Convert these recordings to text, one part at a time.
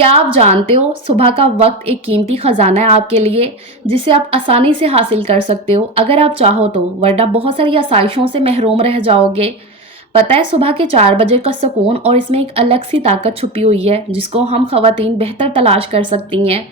क्या आप जानते हो सुबह का वक्त एक कीमती खजाना है आपके लिए, जिसे आप आसानी से हासिल कर सकते हो अगर आप चाहो तो, वरना बहुत सारी आसाइशों से महरूम रह जाओगे। पता है सुबह के 4 बजे का सुकून और इसमें एक अलग सी ताकत छुपी हुई है जिसको हम खवातीन बेहतर तलाश कर सकती हैं।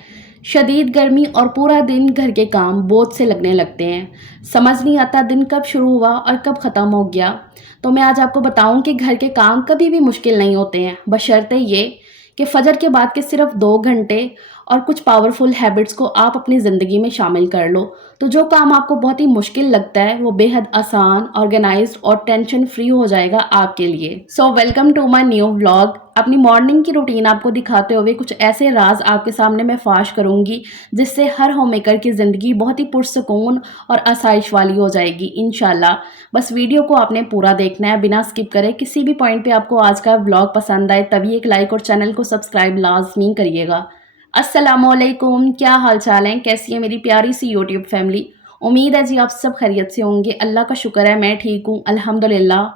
शदीद गर्मी और पूरा दिन घर के काम बोझ से लगने लगते हैं। समझ नहीं आता दिन कब शुरू हुआ और कब ख़त्म हो गया। तो मैं आज आपको बताऊं कि घर के काम कभी भी मुश्किल नहीं होते हैं, बशर्ते ये कि फजर के बाद के सिर्फ 2 घंटे और कुछ पावरफुल हैबिट्स को आप अपनी ज़िंदगी में शामिल कर लो, तो जो काम आपको बहुत ही मुश्किल लगता है वो बेहद आसान, ऑर्गेनाइज्ड और टेंशन फ्री हो जाएगा आपके लिए। So welcome to my new vlog. अपनी मॉर्निंग की रूटीन आपको दिखाते हुए कुछ ऐसे राज आपके सामने मैं फाश करूंगी जिससे हर होम मेकर की ज़िंदगी बहुत ही पुरसकून और आसाइश वाली हो जाएगी इंशाल्लाह। बस वीडियो को आपने पूरा देखना है बिना स्किप करे। किसी भी पॉइंट पे आपको आज का व्लॉग पसंद आए तभी एक लाइक और चैनल को सब्सक्राइब लाजमी करिएगा। अस्सलामुअलैकुम, क्या हाल चाल है, कैसी है मेरी प्यारी सी यूट्यूब फैमिली। उम्मीद है जी आप सब खैरियत से होंगे। अल्लाह का शुक्र है मैं ठीक हूँ अल्हम्दुलिल्लाह।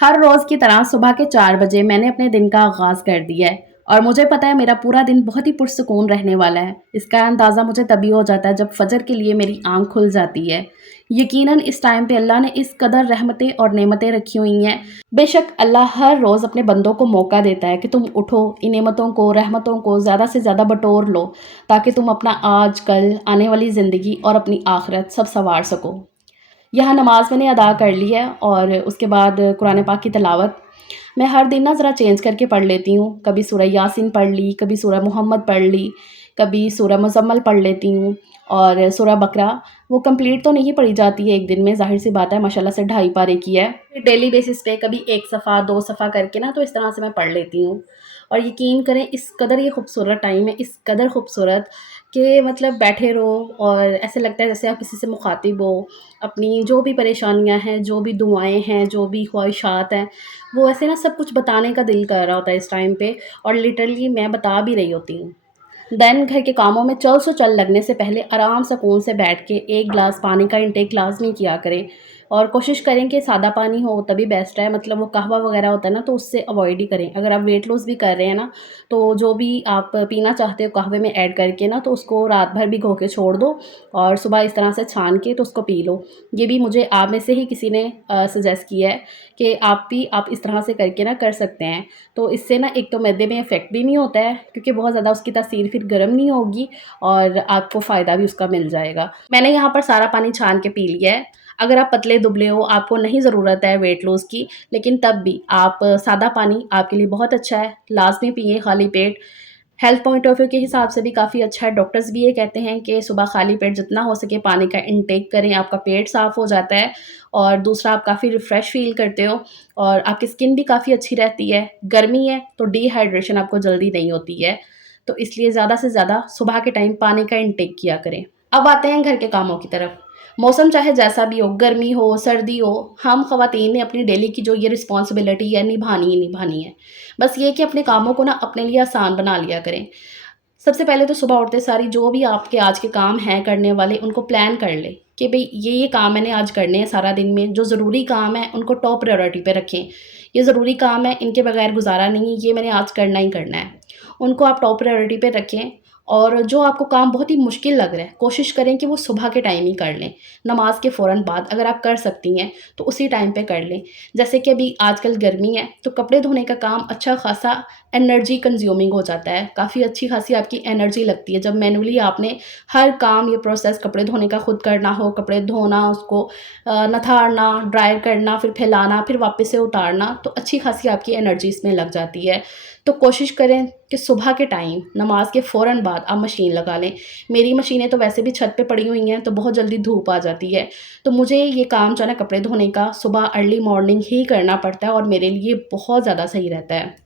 हर रोज़ की तरह सुबह के 4 बजे मैंने अपने दिन का आगाज़ कर दिया है और मुझे पता है मेरा पूरा दिन बहुत ही पुरसकून रहने वाला है। इसका अंदाज़ा मुझे तभी हो जाता है जब फजर के लिए मेरी आंख खुल जाती है। यकीनन इस टाइम पे अल्लाह ने इस कदर रहमतें और नेमतें रखी हुई हैं। बेशक अल्लाह हर रोज़ अपने बंदों को मौका देता है कि तुम उठो, इन नेमतों को, रहमतों को ज़्यादा से ज़्यादा बटोर लो ताकि तुम अपना आज, कल, आने वाली ज़िंदगी और अपनी आखिरत सब संवार सको। यहाँ नमाज़ मैंने अदा कर ली है और उसके बाद कुरान पाक की तिलावत मैं हर दिन ना ज़रा चेंज करके पढ़ लेती हूँ। कभी सूरह यासीन पढ़ ली, कभी सूरह मुहम्मद पढ़ ली, कभी सूरह मुज़म्मल पढ़ लेती हूँ और सूरह बकरा। वो कंप्लीट तो नहीं पढ़ी जाती है एक दिन में, ज़ाहिर सी बात है, माशाल्लाह से 2.5 पारे की है। डेली बेसिस पे कभी 1 सफ़ा 2 सफ़ा करके ना, तो इस तरह से मैं पढ़ लेती हूँ। और यकीन करें इस कदर ये खूबसूरत टाइम है, इस कदर खूबसूरत कि मतलब बैठे रहो और ऐसे लगता है जैसे आप किसी से मुखातिब हो। अपनी जो भी परेशानियां हैं, जो भी दुआएं हैं, जो भी ख्वाहिशात हैं, वो ऐसे ना सब कुछ बताने का दिल कर रहा होता है इस टाइम पे, और लिटरली मैं बता भी रही होती हूँ। देन घर के कामों में चल सो चल लगने से पहले आराम सुकून से बैठ के 1 गिलास पानी का इंटेक लाज़मी किया करें और कोशिश करें कि सादा पानी हो तभी बेस्ट है। मतलब वो कहवा वगैरह होता है ना, तो उससे अवॉइड ही करें। अगर आप वेट लॉस भी कर रहे हैं ना, तो जो भी आप पीना चाहते हो कहवे में ऐड करके ना, तो उसको रात भर भिगो के छोड़ दो और सुबह इस तरह से छान के तो उसको पी लो। ये भी मुझे आप में से ही किसी ने सजेस्ट किया है कि आप इस तरह से करके ना कर सकते हैं। तो इससे ना एक तो मैदे में इफ़ेक्ट भी नहीं होता है क्योंकि बहुत ज़्यादा उसकी तासीर फिर गर्म नहीं होगी और आपको फ़ायदा भी उसका मिल जाएगा। मैंने यहाँ पर सारा पानी छान के पी लिया है। अगर आप पतले दुबले हो, आपको नहीं ज़रूरत है वेट लॉस की, लेकिन तब भी आप सादा पानी आपके लिए बहुत अच्छा है, लाज़मी पिए खाली पेट। हेल्थ पॉइंट ऑफ व्यू के हिसाब से भी काफ़ी अच्छा है। डॉक्टर्स भी ये कहते हैं कि सुबह खाली पेट जितना हो सके पानी का इंटेक करें, आपका पेट साफ़ हो जाता है और दूसरा आप काफ़ी रिफ़्रेश फ़ील करते हो और आपकी स्किन भी काफ़ी अच्छी रहती है। गर्मी है तो डिहाइड्रेशन आपको जल्दी नहीं होती है, तो इसलिए ज़्यादा से ज़्यादा सुबह के टाइम पानी का इंटेक किया करें। अब आते हैं घर के कामों की तरफ। मौसम चाहे जैसा भी हो, गर्मी हो, सर्दी हो, हम ख़वातीन ने अपनी डेली की जो ये रिस्पॉन्सिबिलिटी है निभानी ही निभानी है। बस ये कि अपने कामों को ना अपने लिए आसान बना लिया करें। सबसे पहले तो सुबह उठते सारी जो भी आपके आज के काम हैं करने वाले, उनको प्लान कर लें कि भई ये काम मैंने आज करने हैं सारा दिन में। जो ज़रूरी काम है उनको टॉप प्रायोरिटी पे रखें। ये ज़रूरी काम है, इनके बगैर गुज़ारा नहीं, ये मैंने आज करना ही करना है। उनको आप टॉप प्रायोरिटी पे रखें और जो आपको काम बहुत ही मुश्किल लग रहा है, कोशिश करें कि वो सुबह के टाइम ही कर लें। नमाज़ के फ़ौरन बाद अगर आप कर सकती हैं तो उसी टाइम पे कर लें। जैसे कि अभी आजकल गर्मी है तो कपड़े धोने का काम अच्छा खासा एनर्जी कंज्यूमिंग हो जाता है। काफ़ी अच्छी खासी आपकी एनर्जी लगती है जब मैनुअली आपने हर काम, ये प्रोसेस कपड़े धोने का खुद करना हो, कपड़े धोना, उसको नथाड़ना, ड्राई करना, फिर फैलाना, फिर वापस से उतारना, तो अच्छी खासी आपकी एनर्जी इसमें लग जाती है। तो कोशिश करें कि सुबह के टाइम नमाज के फ़ौरन बाद आप मशीन लगा लें। मेरी मशीनें तो वैसे भी छत पे पड़ी हुई हैं तो बहुत जल्दी धूप आ जाती है, तो मुझे ये काम जो है ना कपड़े धोने का सुबह अर्ली मॉर्निंग ही करना पड़ता है और मेरे लिए बहुत ज़्यादा सही रहता है।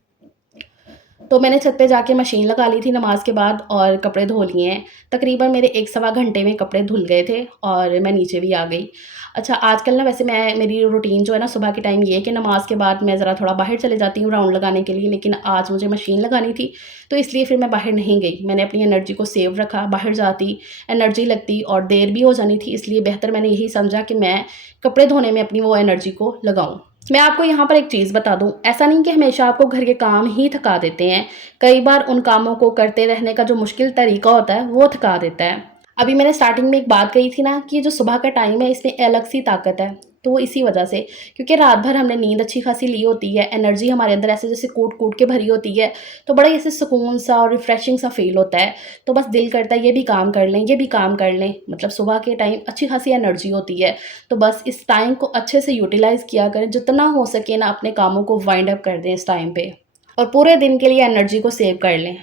तो मैंने छत पे जाके मशीन लगा ली थी नमाज़ के बाद और कपड़े धो लिए हैं। तकरीबन मेरे 1 सवा घंटे में कपड़े धुल गए थे और मैं नीचे भी आ गई। अच्छा, आजकल ना वैसे मेरी रूटीन जो है ना सुबह के टाइम ये है कि नमाज़ के बाद मैं ज़रा थोड़ा बाहर चले जाती हूँ राउंड लगाने के लिए, लेकिन आज मुझे मशीन लगानी थी तो इसलिए फिर मैं बाहर नहीं गई। मैंने अपनी एनर्जी को सेव रखा, बाहर जाती, एनर्जी लगती और देर भी हो जानी थी, इसलिए बेहतर मैंने यही समझा कि मैं कपड़े धोने में अपनी वो एनर्जी को लगाऊँ। मैं आपको यहाँ पर एक चीज़ बता दूँ, ऐसा नहीं कि हमेशा आपको घर के काम ही थका देते हैं। कई बार उन कामों को करते रहने का जो मुश्किल तरीका होता है, वो थका देता है। अभी मैंने स्टार्टिंग में एक बात कही थी ना कि जो सुबह का टाइम है, इसमें अलग-सी ताकत है। तो इसी वजह से, क्योंकि रात भर हमने नींद अच्छी खासी ली होती है, एनर्जी हमारे अंदर ऐसे जैसे कूट-कूट के भरी होती है, तो बड़ा ही ऐसे सुकून सा और रिफ्रेशिंग सा फ़ील होता है। तो बस दिल करता है ये भी काम कर लें, ये भी काम कर लें। मतलब सुबह के टाइम अच्छी खासी एनर्जी होती है। तो बस इस टाइम को अच्छे से यूटिलाइज़ किया करें, जितना हो सके ना अपने कामों को वाइंड अप कर दें इस टाइम पे और पूरे दिन के लिए एनर्जी को सेव कर लें।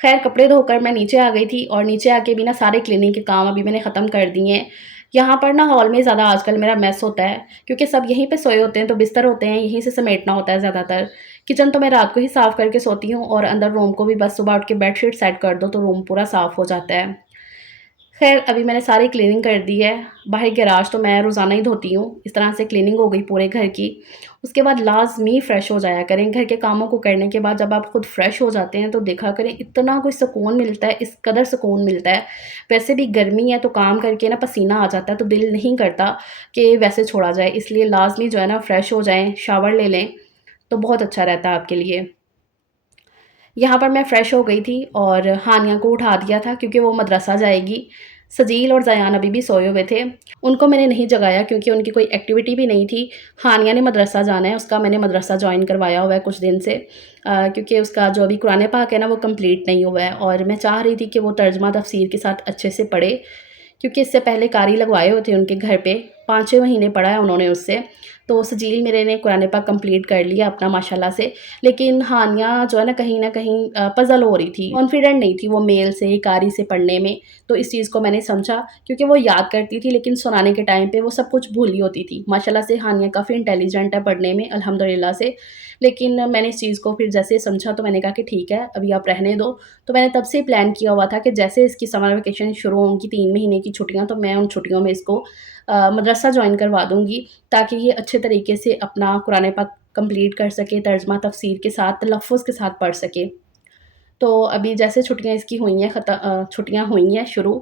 खैर कपड़े धोकर मैं नीचे आ गई थी और नीचे आके भी ना सारे क्लीनिंग के काम अभी मैंने ख़त्म कर दिए हैं। यहाँ पर ना हॉल में ज़्यादा आजकल मेरा मेस होता है, क्योंकि सब यहीं पे सोए होते हैं, तो बिस्तर होते हैं, यहीं से समेटना होता है ज़्यादातर। किचन तो मैं रात को ही साफ़ करके सोती हूँ और अंदर रूम को भी बस सुबह उठ के बेडशीट सेट कर दो तो रूम पूरा साफ़ हो जाता है। खैर अभी मैंने सारी क्लीनिंग कर दी है। बाहर गैराज तो मैं रोज़ाना ही धोती हूँ। इस तरह से क्लीनिंग हो गई पूरे घर की। उसके बाद लाज़मी फ्रेश हो जाया करें। घर के कामों को करने के बाद जब आप खुद फ्रेश हो जाते हैं तो देखा करें इतना कोई सुकून मिलता है, इस कदर सुकून मिलता है। वैसे भी गर्मी है तो काम करके ना पसीना आ जाता है तो दिल नहीं करता कि वैसे छोड़ा जाए। इसलिए लाज़मी जो है ना फ्रेश हो जाएँ, शावर ले लें, तो बहुत अच्छा रहता है आपके लिए। यहाँ पर मैं फ्रेश हो गई थी और हानिया को उठा दिया था क्योंकि वो मदरसा जाएगी। सजील और ज़यान अभी भी सोए हुए थे। उनको मैंने नहीं जगाया क्योंकि उनकी कोई एक्टिविटी भी नहीं थी। हानिया ने मदरसा जाना है, उसका मैंने मदरसा जॉइन करवाया हुआ है कुछ दिन से। क्योंकि उसका जो अभी कुरान पाक है ना वो कंप्लीट नहीं हुआ है और मैं चाह रही थी कि वो तर्जुमा तफ़सीर के साथ अच्छे से पढ़े, क्योंकि इससे पहले कारी लगवाए हुए थे उनके घर पे, 5-6 महीने पढ़ा है उन्होंने उससे। तो सजील मेरे ने कुरान पाक कंप्लीट कर लिया अपना माशाल्लाह से। लेकिन हानिया जो है ना कहीं न कहीं पज़ल हो रही थी, कॉन्फिडेंट नहीं थी वो मेल से, कारी से पढ़ने में। तो इस चीज़ को मैंने समझा, क्योंकि वो याद करती थी लेकिन सुनाने के टाइम पे वो सब कुछ भूली होती थी। माशाल्लाह से हानिया काफ़ी इंटेलिजेंट है पढ़ने में अल्हम्दुलिल्लाह से। लेकिन मैंने इस चीज़ को फिर जैसे समझा तो मैंने कहा कि ठीक है, अभी आप रहने दो। तो मैंने तब से प्लान किया हुआ था कि जैसे इसकी समर वेकेशन शुरू होंगी 3 महीने की छुट्टियाँ, तो मैं उन छुट्टियों में इसको मदरसा जॉइन करवा दूँगी, ताकि ये अच्छे तरीके से अपना कुरान पाक कंप्लीट कर सके, तर्जुमा तफ़सीर के साथ, तलफ़्फ़ुज़ के साथ पढ़ सके। तो अभी जैसे छुट्टियाँ इसकी हुई हैं छुट्टियाँ हुई हैं शुरू,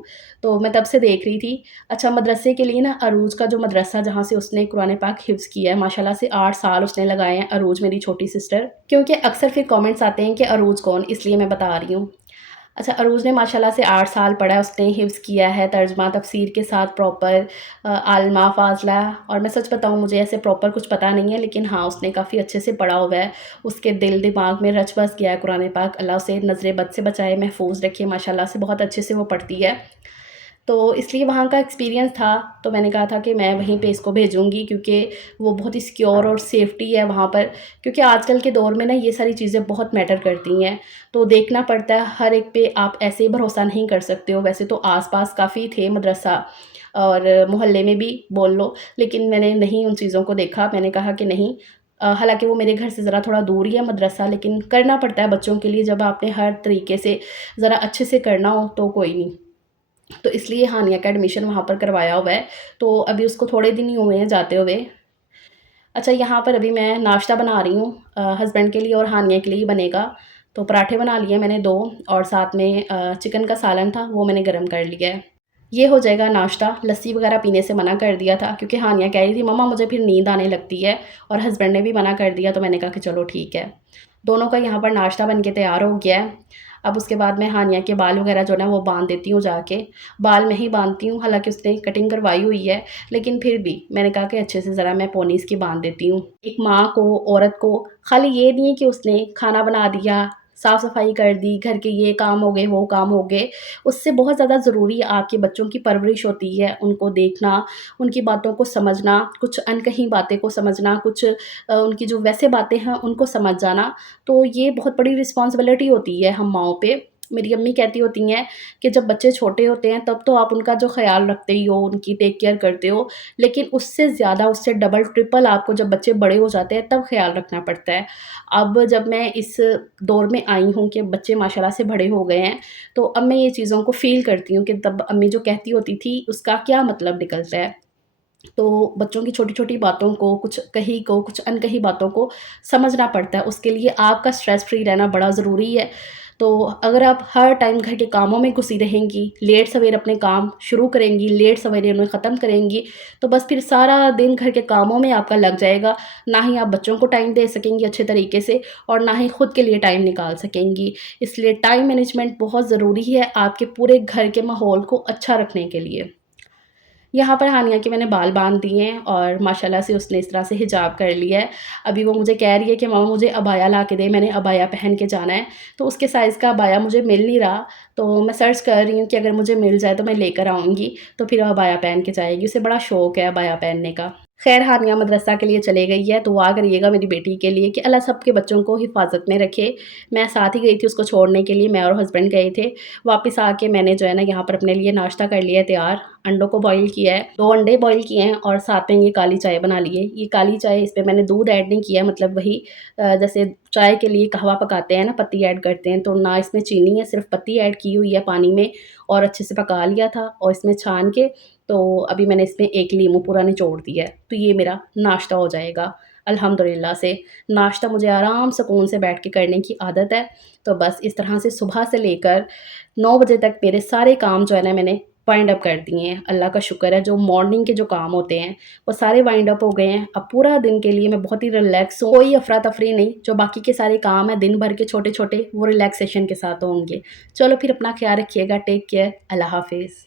तो मैं तब से देख रही थी। अच्छा, मदरसे के लिए ना अरूज का जो मदरसा जहाँ से उसने कुरान पाक हिफ़्ज़ किया है, माशाल्लाह से 8 साल उसने लगाए हैं, अरूज मेरी छोटी सिस्टर। क्योंकि अक्सर फिर कमेंट्स आते हैं कि अरूज कौन? इसलिए मैं बता रही हूँ। अच्छा, अरूज ने माशाल्लाह से 8 साल पढ़ा है, उसने हिफ्ज़ किया है तर्जुमा तफ़सीर के साथ प्रॉपर, आलमा, फ़ाज़ला। और मैं सच बताऊँ मुझे ऐसे प्रॉपर कुछ पता नहीं है, लेकिन हाँ, उसने काफ़ी अच्छे से पढ़ा हुआ है। उसके दिल दिमाग में रच बस गया है कुरान पाक। अल्लाह उसे नज़र बद से बचाए, महफ़ूज़ रखे, माशाल्लाह से बहुत अच्छे से वो पढ़ती है। तो इसलिए वहाँ का एक्सपीरियंस था, तो मैंने कहा था कि मैं वहीं पे इसको भेजूँगी, क्योंकि वो बहुत ही सिक्योर और सेफ्टी है वहाँ पर। क्योंकि आजकल के दौर में ना ये सारी चीज़ें बहुत मैटर करती हैं, तो देखना पड़ता है हर एक पे, आप ऐसे ही भरोसा नहीं कर सकते हो। वैसे तो आस-पास काफ़ी थे मदरसा और मोहल्ले में भी बोल लो, लेकिन मैंने नहीं उन चीज़ों को देखा। मैंने कहा कि नहीं, हालाँकि वो मेरे घर से ज़रा थोड़ा दूर ही है मदरसा, लेकिन करना पड़ता है बच्चों के लिए, जब आपने हर तरीके से ज़रा अच्छे से करना हो तो कोई नहीं। तो इसलिए हानिया का एडमिशन वहाँ पर करवाया हुआ है, तो अभी उसको थोड़े दिन ही हुए हैं जाते हुए। अच्छा, यहाँ पर अभी मैं नाश्ता बना रही हूँ, हस्बैंड के लिए और हानिया के लिए ही बनेगा। तो पराठे बना लिए मैंने 2 और साथ में चिकन का सालन था, वो मैंने गरम कर लिया है। ये हो जाएगा नाश्ता। लस्सी वगैरह पीने से मना कर दिया था, क्योंकि हानिया कह रही थी मम्मा मुझे फिर नींद आने लगती है, और हस्बैंड ने भी मना कर दिया, तो मैंने कहा कि चलो ठीक है। दोनों का यहाँ पर नाश्ता बन के तैयार हो गया है। अब उसके बाद मैं हानिया के बाल वगैरह जो है ना वो बाँध देती हूँ जाके। बाल मैं ही बाँधती हूँ, हालाँकि उसने कटिंग करवाई हुई है, लेकिन फिर भी मैंने कहा कि अच्छे से ज़रा मैं पोनी इसकी बाँध देती हूँ। एक माँ को, औरत को खाली ये नहीं है कि उसने खाना बना दिया, साफ-सफाई कर दी, घर के ये काम हो गए, वो काम हो गए। उससे बहुत ज़्यादा ज़रूरी आपके बच्चों की परवरिश होती है, उनको देखना, उनकी बातों को समझना, कुछ अनकही बातें को समझना, कुछ उनकी जो वैसे बातें हैं उनको समझ जाना। तो ये बहुत बड़ी रिस्पॉन्सिबिलिटी होती है हम माँओं पे। मेरी अम्मी कहती होती हैं कि जब बच्चे छोटे होते हैं तब तो आप उनका जो ख़्याल रखते ही हो, उनकी टेक केयर करते हो, लेकिन उससे ज़्यादा, उससे डबल ट्रिपल आपको जब बच्चे बड़े हो जाते हैं तब ख़्याल रखना पड़ता है। अब जब मैं इस दौर में आई हूँ कि बच्चे माशाल्लाह से बड़े हो गए हैं, तो अब मैं ये चीज़ों को फ़ील करती हूँ कि तब अम्मी जो कहती होती थी उसका क्या मतलब निकलता है। तो बच्चों की छोटी-छोटी बातों को, कुछ अनकही बातों को समझना पड़ता है। उसके लिए आपका स्ट्रेस फ्री रहना बड़ा ज़रूरी है। तो अगर आप हर टाइम घर के कामों में घुसी रहेंगी, लेट सवेर अपने काम शुरू करेंगी, लेट सवेरे उन्हें ख़त्म करेंगी, तो बस फिर सारा दिन घर के कामों में आपका लग जाएगा। ना ही आप बच्चों को टाइम दे सकेंगी अच्छे तरीके से और ना ही खुद के लिए टाइम निकाल सकेंगी। इसलिए टाइम मैनेजमेंट बहुत ज़रूरी है आपके पूरे घर के माहौल को अच्छा रखने के लिए। यहाँ पर हानिया के मैंने बाल बाँध दिए हैं और माशाल्लाह से उसने इस तरह से हिजाब कर लिया है। अभी वो मुझे कह रही है कि मम्मा मुझे अबाया ला के दे, मैंने अबाया पहन के जाना है। तो उसके साइज़ का अबाया मुझे मिल नहीं रहा, तो मैं सर्च कर रही हूँ कि अगर मुझे मिल जाए तो मैं लेकर आऊँगी, तो फिर वो अबाया पहन के जाएगी। उसे बड़ा शौक है अबाया पहनने का। ख़ैर हानिया मदरसा के लिए चली गई है, दुआ करिएगा मेरी बेटी के लिए कि अल्लाह सबके बच्चों को हिफ़ाज़त में रखे। मैं साथ ही गई थी उसको छोड़ने के लिए, मैं और हस्बैंड गए थे। वापस आके मैंने जो है ना यहाँ पर अपने लिए नाश्ता कर लिया है तैयार। अंडों को बॉयल किया है, 2 अंडे बॉयल किए हैं और साथ में ये काली चाय बना ली है। ये काली चाय इसमें मैंने दूध ऐड नहीं किया, मतलब वही जैसे चाय के लिए कहवा पकाते हैं ना, पत्ती ऐड करते हैं, तो ना इसमें चीनी है, सिर्फ़ पत्ती ऐड की हुई है पानी में और अच्छे से पका लिया था और इसमें छान के तो अभी मैंने इसमें 1 लीमू पूरा निचोड़ दिया है। तो ये मेरा नाश्ता हो जाएगा अल्हम्दुलिल्लाह से। नाश्ता मुझे आराम सुकून से बैठ के करने की आदत है। तो बस इस तरह से सुबह से लेकर 9 बजे तक मेरे सारे काम जो है ना मैंने वाइंड अप कर दिए हैं। अल्लाह का शुक्र है, जो मॉर्निंग के जो काम होते हैं वो सारे वाइंड अप हो गए हैं। अब पूरा दिन के लिए मैं बहुत ही रिलैक्स हूँ, कोई अफ़रा-तफ़री नहीं। जो बाकी के सारे काम हैं दिन भर के छोटे-छोटे, वो रिलैक्सेशन के साथ होंगे। चलो फिर अपना ख़्याल रखिएगा। Take care. अल्लाह हाफ़िज़।